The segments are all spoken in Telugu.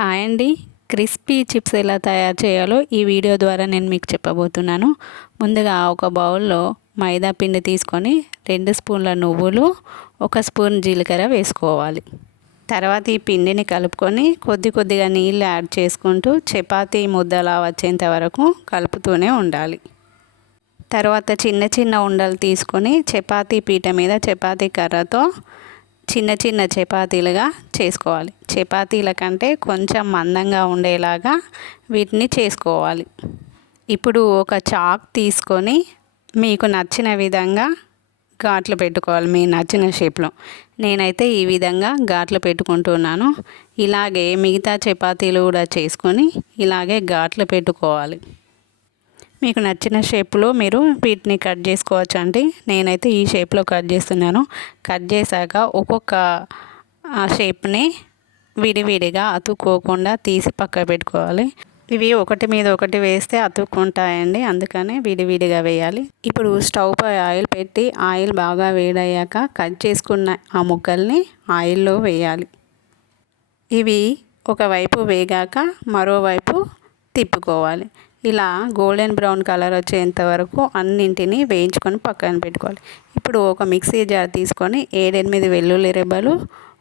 హాయ్ అండి. క్రిస్పీ చిప్స్ ఎలా తయారు చేయాలో ఈ వీడియో ద్వారా నేను మీకు చెప్పబోతున్నాను. ముందుగా ఒక బౌల్లో మైదా పిండి తీసుకొని 2 స్పూన్ల నువ్వులు, 1 స్పూన్ జీలకర్ర వేసుకోవాలి. తర్వాత ఈ పిండిని కలుపుకొని కొద్దిగా నీళ్ళు యాడ్ చేసుకుంటూ చపాతీ ముద్దలా వచ్చేంత వరకు కలుపుతూనే ఉండాలి. తర్వాత చిన్న ఉండలు తీసుకొని చపాతీ పీట మీద చపాతీ కర్రతో చిన్న చపాతీలుగా చేసుకోవాలి. చపాతీల కంటే కొంచెం మందంగా ఉండేలాగా వీటిని చేసుకోవాలి. ఇప్పుడు ఒక చాక్ తీసుకొని మీకు నచ్చిన విధంగా ఘాట్లు పెట్టుకోవాలి. మీ నచ్చిన షేప్లో. నేనైతే ఈ విధంగా ఘాట్లు పెట్టుకుంటున్నాను. ఇలాగే మిగతా చపాతీలు కూడా చేసుకొని ఇలాగే ఘాట్లు పెట్టుకోవాలి. మీకు నచ్చిన షేప్లో మీరు వీటిని కట్ చేసుకోవచ్చు అండి. నేనైతే ఈ షేప్లో కట్ చేస్తున్నాను. కట్ చేశాక ఒక్కొక్క షేప్ని విడివిడిగా అతుక్కోకుండా తీసి పక్క పెట్టుకోవాలి. ఇవి ఒకటి మీద ఒకటి వేస్తే అతుక్కుంటాయండి, అందుకనే విడివిడిగా వేయాలి. ఇప్పుడు స్టవ్ పై ఆయిల్ పెట్టి ఆయిల్ బాగా వేడయ్యాక కట్ చేసుకున్న ఆ ముక్కల్ని ఆయిల్లో వేయాలి. ఇవి ఒకవైపు వేగాక మరోవైపు తిప్పుకోవాలి. ఇలా గోల్డెన్ బ్రౌన్ కలర్ వచ్చేంత వరకు అన్నింటినీ వేయించుకొని పక్కన పెట్టుకోవాలి. ఇప్పుడు ఒక మిక్సీ జార్ తీసుకొని 7-8 వెల్లుల్లి రెబ్బలు,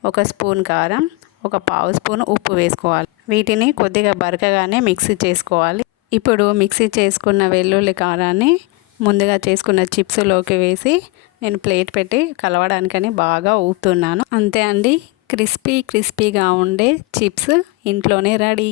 1 స్పూన్ కారం, 1/2 స్పూన్ ఉప్పు వేసుకోవాలి. వీటిని కొద్దిగా బరకగానే మిక్సీ చేసుకోవాలి. ఇప్పుడు మిక్సీ చేసుకున్న వెల్లుల్లి కారాన్ని ముందుగా చేసుకున్న చిప్స్లోకి వేసి నేను ప్లేట్ పెట్టి కలవడానికని బాగా ఊపుతున్నాను. అంతే అండి, క్రిస్పీగా ఉండే చిప్స్ ఇంట్లోనే రెడీ.